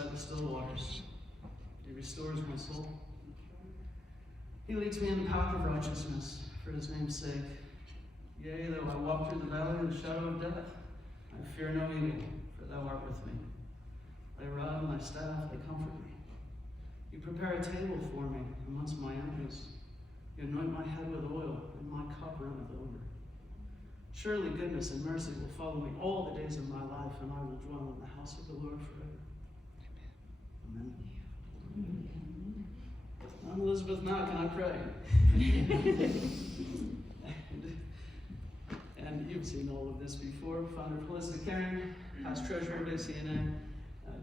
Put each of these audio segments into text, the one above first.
beside the still waters. He restores my soul. He leads me in the path of righteousness for his name's sake. Yea, though I walk through the valley of the shadow of death, I fear no evil, for thou art with me. Thy rod and thy staff, they comfort me. You prepare a table for me amongst my enemies. You anoint my head with oil, and my cup runneth over. Surely goodness and mercy will follow me all the days of my life, and I will dwell in the house of the Lord forever. Amen. I'm Elisabeth Mack, and I pray. And you've seen all of this before. Founder of Holistic Caring, past treasurer of ACNA,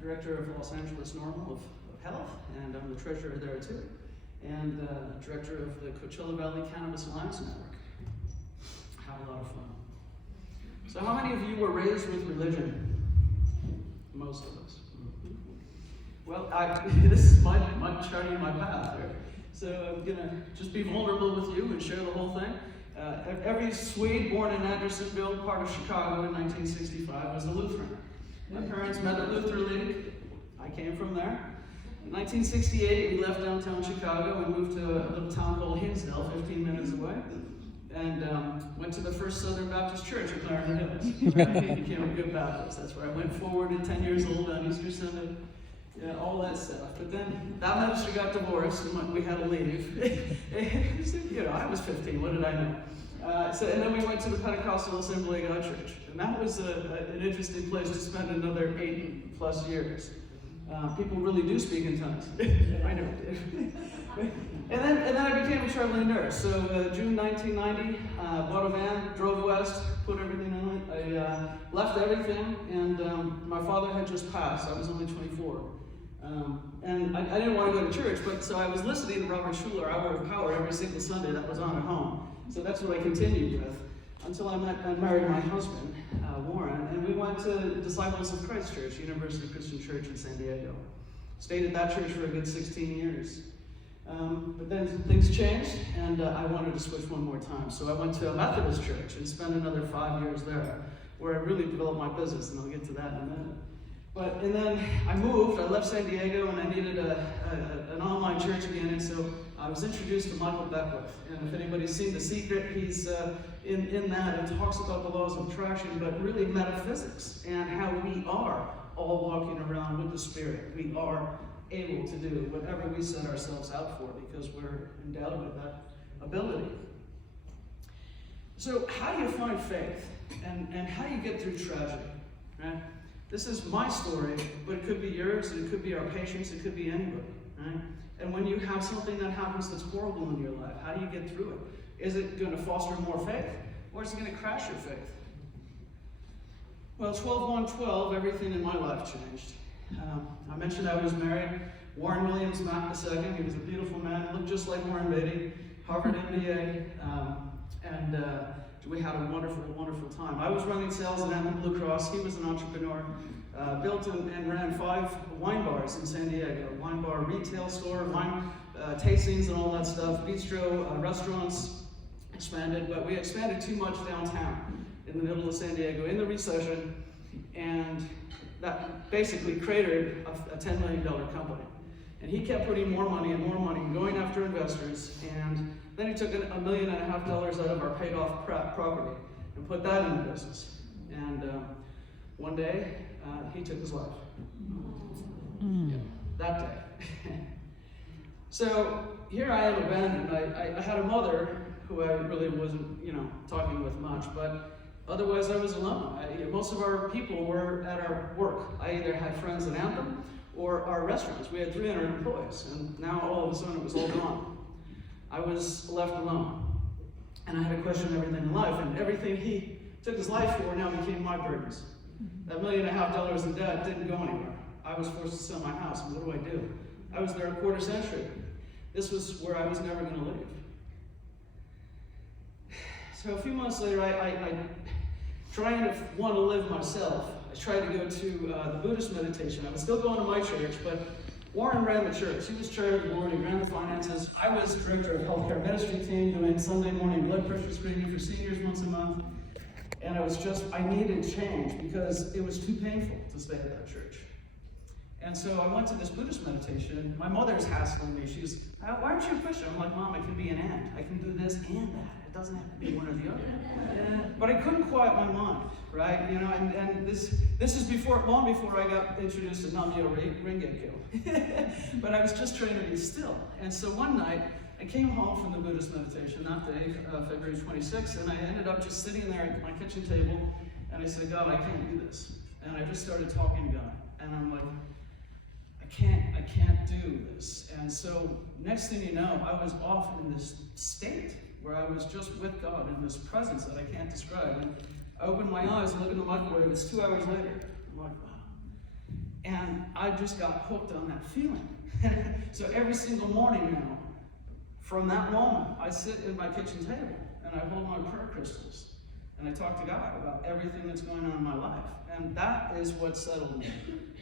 director of Los Angeles Normal of Health, and I'm the treasurer there too, and director of the Coachella Valley Cannabis Alliance Network. Had a lot of fun. So how many of you were raised with religion? Most of us. Well, this is my charting my path here. So I'm going to just be vulnerable with you and share the whole thing. Every Swede born in Andersonville, part of Chicago in 1965, was a Lutheran. My parents met at Luther League. I came from there. In 1968, we left downtown Chicago and moved to a little town called Hinsdale, 15 minutes away, and went to the First Southern Baptist Church in Clarendon Hills. I became a good Baptist. That's where I went forward at 10 years old on Easter Sunday. Yeah, all that stuff. But then that minister got divorced and we had to leave. You know, I was 15, what did I know? And then we went to the Pentecostal Assembly of God Church. And that was an interesting place to spend another 8+ years. People really do speak in tongues. I never did. and then I became a traveling nurse. So June 1990, bought a van, drove west, put everything in it. I left everything, and my father had just passed. I was only 24. And I didn't want to go to church, but so I was listening to Robert Schuller, Hour of Power, every single Sunday that was on at home. So that's what I continued with until I married my husband, Warren, and we went to Disciples of Christ Church, University Christian Church in San Diego. Stayed at that church for a good 16 years. But then things changed, and I wanted to switch one more time. So I went to a Methodist church and spent another 5 years there, where I really developed my business, and I'll get to that in a minute. And then I moved, I left San Diego, and I needed an online church again, and so I was introduced to Michael Beckwith. And if anybody's seen The Secret, he's in that and talks about the laws of attraction, but really metaphysics and how we are all walking around with the Spirit. We are able to do whatever we set ourselves out for because we're endowed with that ability. So how do you find faith? And how do you get through tragedy? Right? This is my story, but it could be yours, and it could be our patients, it could be anybody, right? And when you have something that happens that's horrible in your life, how do you get through it? Is it going to foster more faith, or is it going to crash your faith? Well, 12/1/12, everything in my life changed. I mentioned I was married. Warren Williams Mack II, he was a beautiful man, looked just like Warren Beatty, Harvard MBA, and we had a wonderful, wonderful time. I was running sales at Anthem Blue Cross. He was an entrepreneur. Built and ran 5 wine bars in San Diego. Wine bar retail store, wine tastings and all that stuff. Bistro, restaurants expanded, but we expanded too much downtown in the middle of San Diego in the recession, and that basically cratered a $10 million company. And he kept putting more money and going after investors, and then he took $1.5 million out of our paid off property and put that in the business. And one day, he took his life. Yeah, that day. So here I am abandoned. I had a mother who I really wasn't, talking with much, but otherwise I was alone. Most of our people were at our work. I either had friends at Anthem or our restaurants. We had 300 employees, and now all of a sudden it was all gone. I was left alone, and I had to question everything in life, and everything he took his life for now became my burdens. That $1.5 million in debt didn't go anywhere. I was forced to sell my house, and what do? I was there a quarter century. This was where I was never going to leave. So a few months later, I trying to want to live myself, I tried to go to the Buddhist meditation. I was still going to my church, but Warren ran the church. He was chair of the board, he ran the finances. I was director of healthcare ministry team, doing Sunday morning blood pressure screening for seniors once a month. And I needed change because it was too painful to stay at that church. And so I went to this Buddhist meditation. My mother's hassling me. She's, why aren't you a Christian? I'm like, Mom, I can be an and. I can do this and that. It doesn't have to be one or the other. But I couldn't quiet my mind, right? You know, and this is long before I got introduced to Nam-myoho Renge-kyo. But I was just trying to be still. And so one night, I came home from the Buddhist meditation that day, February 26th, and I ended up just sitting there at my kitchen table, and I said, God, I can't do this. And I just started talking to God. And I'm like, I can't do this. And so next thing you know, I was off in this state where I was just with God in this presence that I can't describe. And I opened my eyes and looked in the microwave. It's 2 hours later. I'm like, wow. And I just got hooked on that feeling. So every single morning now, from that moment, I sit at my kitchen table and I hold my prayer crystals and I talk to God about everything that's going on in my life. And that is what settled me.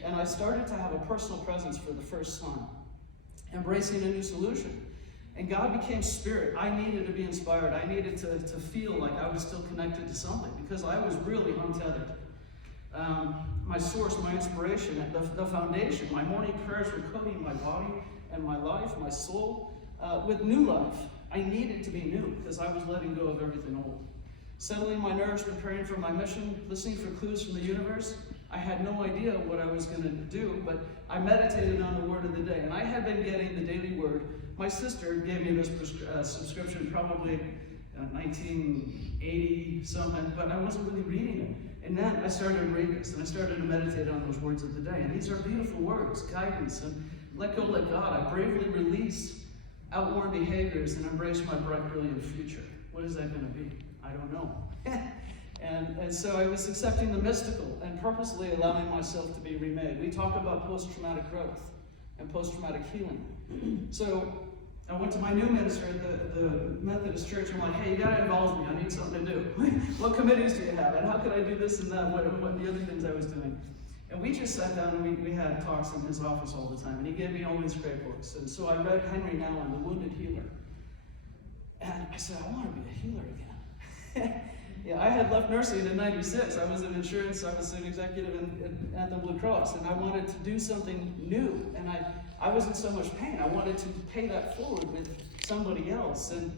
And I started to have a personal presence for the first time, embracing a new solution. And God became spirit. I needed to be inspired. I needed to feel like I was still connected to something because I was really untethered. My source, my inspiration, the foundation, my morning prayers were coating my body and my life, my soul, with new life. I needed to be new because I was letting go of everything old. Settling my nerves, preparing for my mission, listening for clues from the universe. I had no idea what I was going to do, but I meditated on the word of the day. And I had been getting the daily word. My sister gave me this subscription probably 1980 something, but I wasn't really reading it. And then I started to read this, and I started to meditate on those words of the day. And these are beautiful words, guidance, and let go, let God. I bravely release outworn behaviors and embrace my bright, brilliant future. What is that going to be? I don't know. And so I was accepting the mystical and purposely allowing myself to be remade. We talk about post-traumatic growth and post-traumatic healing. So I went to my new minister at the Methodist church. I'm like, hey, you got to involve me. I need something to do. What committees do you have? And how could I do this and that? What the other things I was doing? And we just sat down and we had talks in his office all the time. And he gave me all these great books. And so I read Henry Nouwen, The Wounded Healer. And I said, I want to be a healer again. Yeah, I had left nursing in '96. I was in insurance. I was an executive in Anthem Blue Cross, and I wanted to do something new. And I was in so much pain. I wanted to pay that forward with somebody else. And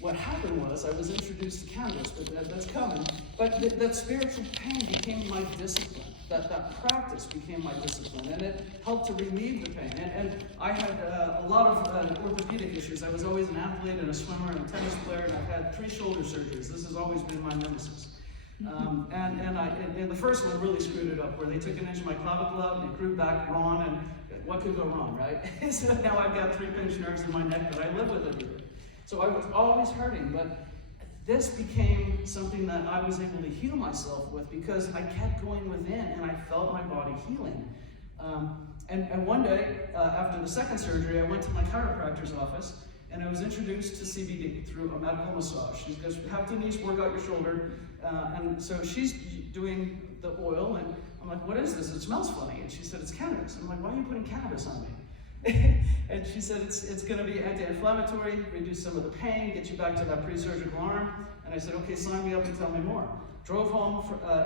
what happened was I was introduced to cannabis, but that's coming. But that spiritual pain became my discipline. That practice became my discipline, and it helped to relieve the pain. And I had a lot of orthopedic issues. I was always an athlete and a swimmer and a tennis player, and I've had 3 shoulder surgeries. This has always been my nemesis. And the first one really screwed it up, where they took an inch of my clavicle out and it grew back wrong, and what could go wrong, right? So now I've got 3 pinched nerves in my neck, but I live with it. So I was always hurting, but this became something that I was able to heal myself with because I kept going within and I felt my body healing. And one day, after the second surgery, I went to my chiropractor's office and I was introduced to CBD through a medical massage. She goes, have Denise work out your shoulder. And so she's doing the oil, and I'm like, what is this? It smells funny. And she said, it's cannabis. I'm like, why are you putting cannabis on me? And she said, it's going to be anti-inflammatory, reduce some of the pain, get you back to that pre-surgical arm. And I said, okay, sign me up and tell me more. Drove home,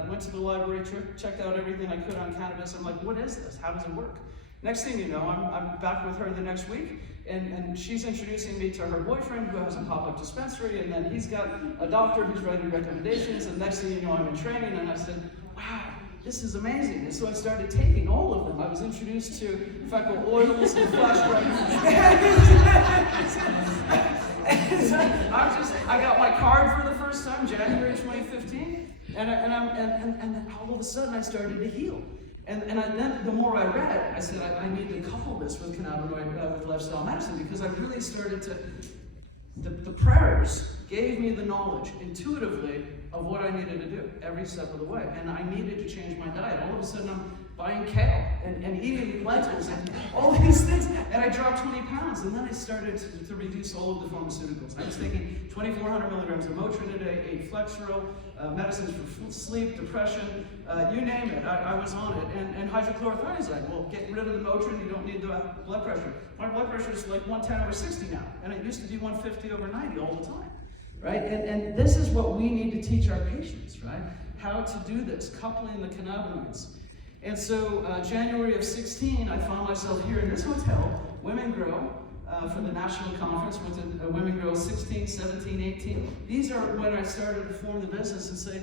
went to the library, checked out everything I could on cannabis. I'm like, what is this? How does it work? Next thing you know, I'm back with her the next week, and she's introducing me to her boyfriend who has a pop-up dispensary, and then he's got a doctor who's writing recommendations, and next thing you know, I'm in training, and I said, wow, this is amazing. And so I started taking all of them. I was introduced to fecal oils and flashlights. I got my card for the first time, January 2015, and all of a sudden I started to heal. And then the more I read, I said I need to couple this with cannabinoid, with lifestyle medicine, because I really started to, the prayers gave me the knowledge intuitively of what I needed to do every step of the way. And I needed to change my diet. All of a sudden I'm buying kale and eating lentils and all these things. And I dropped 20 pounds. And then I started to reduce all of the pharmaceuticals. I was taking 2,400 milligrams of Motrin a day, 8 Flexeril, medicines for sleep, depression, you name it. I was on it. And hydrochlorothiazide. Well, get rid of the Motrin, you don't need the blood pressure. My blood pressure is like 110/60 now. And it used to be 150/90 all the time. Right? And this is what we need to teach our patients, right? How to do this, coupling the cannabinoids. And so January of 16, I found myself here in this hotel, Women Grow, for the national conference, went to Women Grow 16, 17, 18. These are when I started to form the business and say,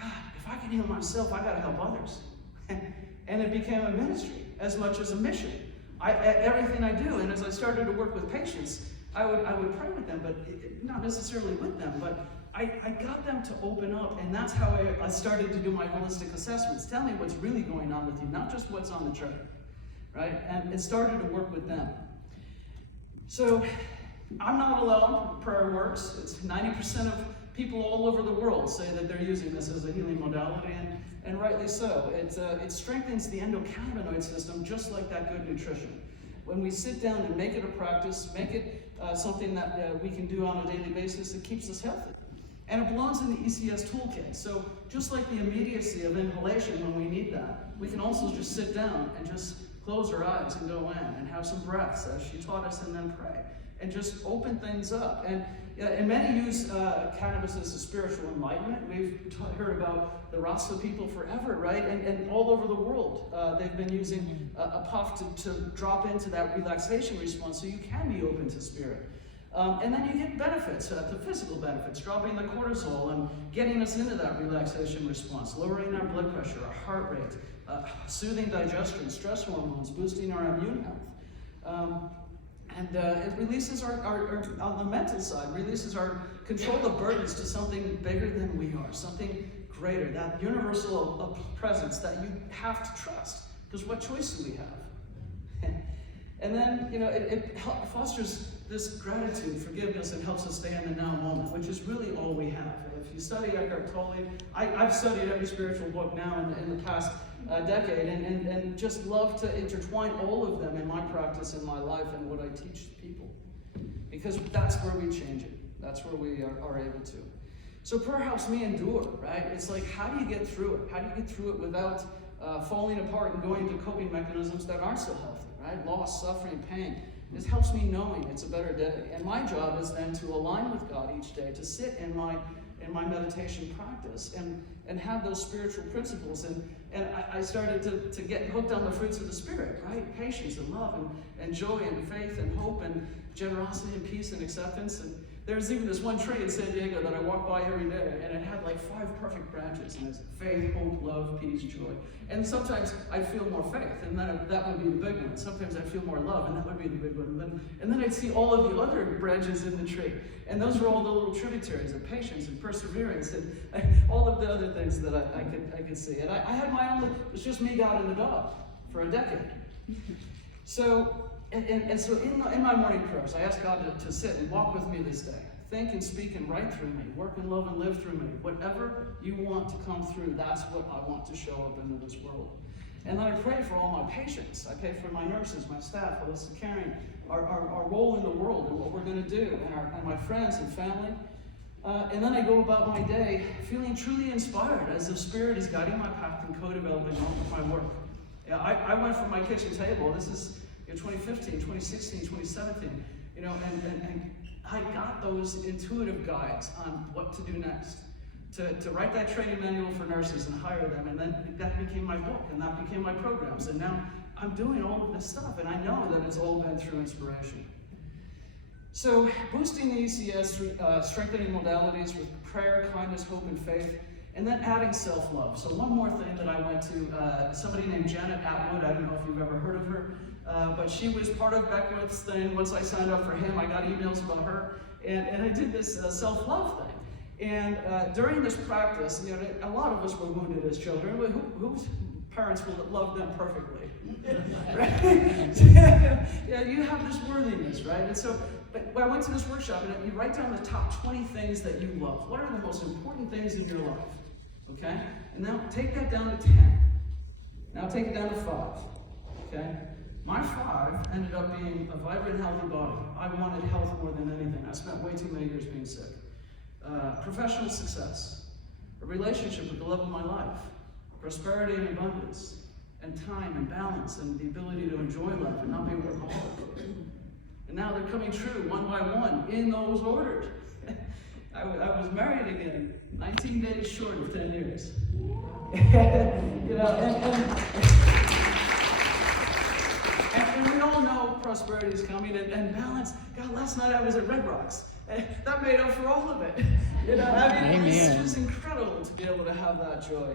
God, if I can heal myself, I got to help others. And it became a ministry as much as a mission. Everything I do, and as I started to work with patients, I would pray with them, but not necessarily with them, but I got them to open up, and that's how I started to do my holistic assessments. Tell me what's really going on with you, not just what's on the chart, right? And it started to work with them. So I'm not alone. Prayer works. It's 90% of people all over the world say that they're using this as a healing modality, and rightly so. It strengthens the endocannabinoid system just like that good nutrition. When we sit down and make it a practice, make it something that we can do on a daily basis, it keeps us healthy. And it belongs in the ECS toolkit. So just like the immediacy of inhalation when we need that, we can also just sit down and just close our eyes and go in and have some breaths as she taught us, and then pray and just open things up. And many use cannabis as a spiritual enlightenment. We've heard about the Rasta people forever, right? And all over the world, they've been using a puff to drop into that relaxation response so you can be open to spirit. And then you get benefits, the physical benefits, dropping the cortisol and getting us into that relaxation response, lowering our blood pressure, our heart rate, soothing digestion, stress hormones, boosting our immune health. And it releases our on the mental side, releases our control of burdens to something bigger than we are, something greater, that universal presence that you have to trust. Because what choice do we have? And then, it fosters this gratitude, forgiveness, and helps us stay in the now moment, which is really all we have. If you study Eckhart Tolle, I've studied every spiritual book now in the past decade, and just love to intertwine all of them in my practice, in my life, and what I teach people. Because that's where we change it. That's where we are able to. So prayer helps me endure, right? It's like, how do you get through it? How do you get through it without falling apart and going to coping mechanisms that aren't so healthy, right? Loss, suffering, pain. This helps me knowing it's a better day. And my job is then to align with God each day, to sit in my meditation practice and have those spiritual principles. And I started to get hooked on the fruits of the Spirit, right? Patience and love and joy and faith and hope and generosity and peace and acceptance. And there's even this one tree in San Diego that I walk by every day, and it had like 5 perfect branches, and it's faith, hope, love, peace, joy. And sometimes I'd feel more faith, and that would be the big one. Sometimes I'd feel more love, and that would be the big one. And then I'd see all of the other branches in the tree, and those were all the little tributaries of patience and perseverance and all of the other things that I could see. And I had my own, it was just me, God, and the dog for a decade. So. And so in my morning prayers, I ask God to sit and walk with me this day. Think and speak and write through me. Work and love and live through me. Whatever you want to come through, that's what I want to show up into this world. And then I pray for all my patients. I pray for my nurses, my staff, holistic caring, our role in the world and what we're going to do, and my friends and family. And then I go about my day feeling truly inspired as the Spirit is guiding my path and co-developing all of my work. I went from my kitchen table. This is 2015, 2016, 2017, and I got those intuitive guides on what to do next, to write that training manual for nurses and hire them, and then that became my book, and that became my programs, and now I'm doing all of this stuff, and I know that it's all been through inspiration. So, boosting the ECS through strengthening modalities with prayer, kindness, hope, and faith, and then adding self-love. So one more thing that I went to, somebody named Janet Atwood, I don't know if you've ever heard of her, but she was part of Beckwith's thing. Once I signed up for him, I got emails about her, and I did this self-love thing. And during this practice, a lot of us were wounded as children. Whose parents will love them perfectly? Right? Yeah, you have this worthiness, right? And so, but I went to this workshop, and you write down the top 20 things that you love. What are the most important things in your life? Okay? And now take that down to 10. Now take it down to 5. Okay? My 5 ended up being a vibrant, healthy body. I wanted health more than anything. I spent way too many years being sick. Professional success, a relationship with the love of my life, prosperity and abundance, and time and balance, and the ability to enjoy life and not be a workaholic. And now they're coming true one by one in those orders. I was married again, 19 days short of 10 years. You know, and we all know prosperity is coming, and balance. God, last night I was at Red Rocks. That made up for all of it. You know, I mean, it's just incredible to be able to have that joy.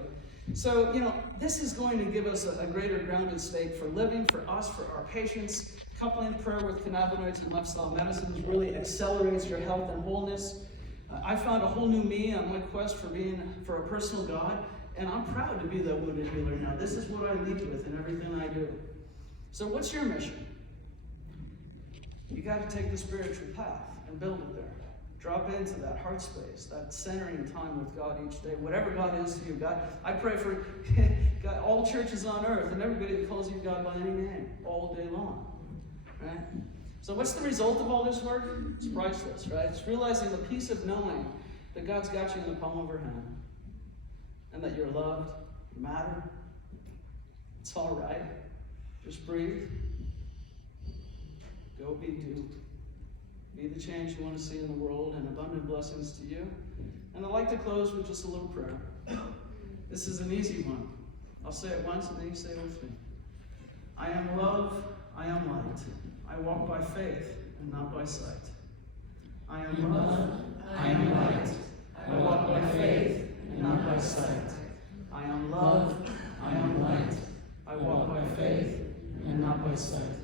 So, you know, this is going to give us a greater grounded state for living, for us, for our patients. Coupling prayer with cannabinoids and lifestyle medicines really accelerates your health and wholeness. I found a whole new me on my quest for a personal God, and I'm proud to be that wounded healer now. This is what I lead with in everything I do. So what's your mission? You got to take the spiritual path and build it there. Drop into that heart space, that centering time with God each day. Whatever God is to you, God, I pray for God, all churches on earth and everybody that calls you God by any name all day long. Right? So what's the result of all this work? It's priceless, right? It's realizing the peace of knowing that God's got you in the palm of her hand and that you're loved, you matter. It's all right. Just breathe. Go be do. Be the change you want to see in the world, and abundant blessings to you. And I'd like to close with just a little prayer. This is an easy one. I'll say it once and then you say it with me. I am love, I am light. I walk by faith and not by sight. I am love, I am light. I walk by faith and not by sight. I am love, I am light. I walk by faith and not by sight.